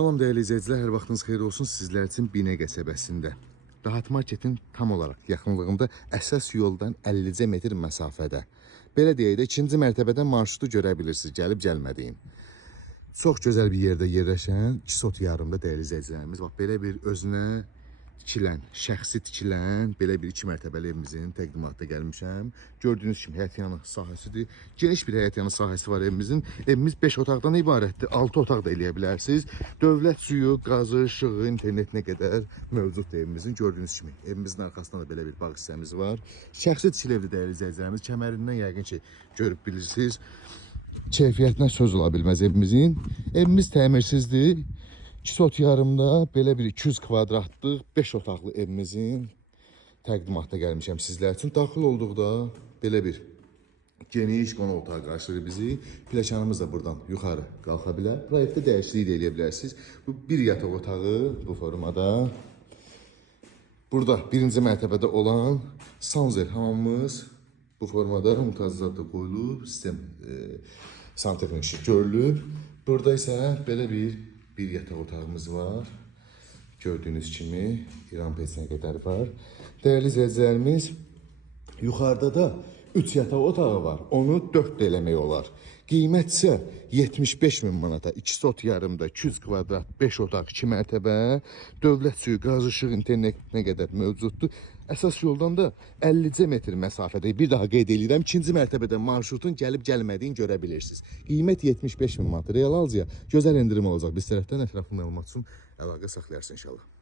Salam değerli izləyicilər, hər vaxtınız xeyir olsun. Sizlər üçün Binə qəsəbəsində Rahat Marketin tam olaraq yaxınlığında əsas yoldan 50 metr məsafədə. Belə deyək də, ikinci mərtəbədən marşrutu görə bilirsiniz, gəlib gəlmədiyin. Çox gözəl bir yerdə yerləşən 2 sot yarımda değerli izləyicilərimiz. Bax, belə bir özünə tikilən, şəxsi tikilən, belə bir 2 mərtəbəli evimizin təqdimatına gəlmişəm. Gördüyünüz kimi həyətyanı sahəsidir. Geniş bir həyətyanı sahəsi var evimizin. Evimiz 5 otaqdan ibarətdir. 6 otaq da eləyə bilərsiniz. Dövlət suyu, qazı, işığı, internetinə qədər mövcuddur evimizin. Gördüyünüz kimi evimizin arxasında da belə bir bağ hissəmiz var. Şəxsi tikili evdir dəyərli izləyicilərimiz. Kəmərindən yəqin ki görüb bilirsiniz. Keyfiyyətinə söz ola bilməz evimizin. Evimiz təmirsizdir. 2 sot yarımda belə bir 200 kvadratlıq 5 otaqlı evimizin təqdimatına gəlmişəm sizlər üçün. Daxil olduqda belə bir geniş qonaq otağı qarşılayır bizi. Pilləkənimiz də buradan yuxarı qalxa bilər. Proyektdə dəyişiklik də eləyə bilərsiniz. Bu bir yataq otağı bu formada. Burada birinci mərtəbədə olan sanzer hamamımız bu formada mütəzziqatda qoyulub, sistem santexnik işi görülüb. Burada isə belə bir yataq otağımız var. Gördüyünüz kimi İran peçinə qədər var. Değerli izləyicilərimiz, yuxarıda da 3 yataq otağı var. Onu 4 də eləmək olar. Qiymət isə 75.000 manata, 2 sot yarımda, 200 kvadrat, 5 otaq, 2 mərtəbə, dövlət suyu, qaz, işıq, internetinə qədər mövcuddur. Əsas yoldan da 50 metr məsafədə. Bir daha qeyd edirəm, 2-ci mərtəbədə marşrutun gəlib gəlmədiyini görə bilirsiniz. Qiymət 75.000 manat. Real alıcıya gözəl endirim olacaq. Biz tərəfdən ətraflı məlumat üçün əlaqə saxlayarsın inşallah.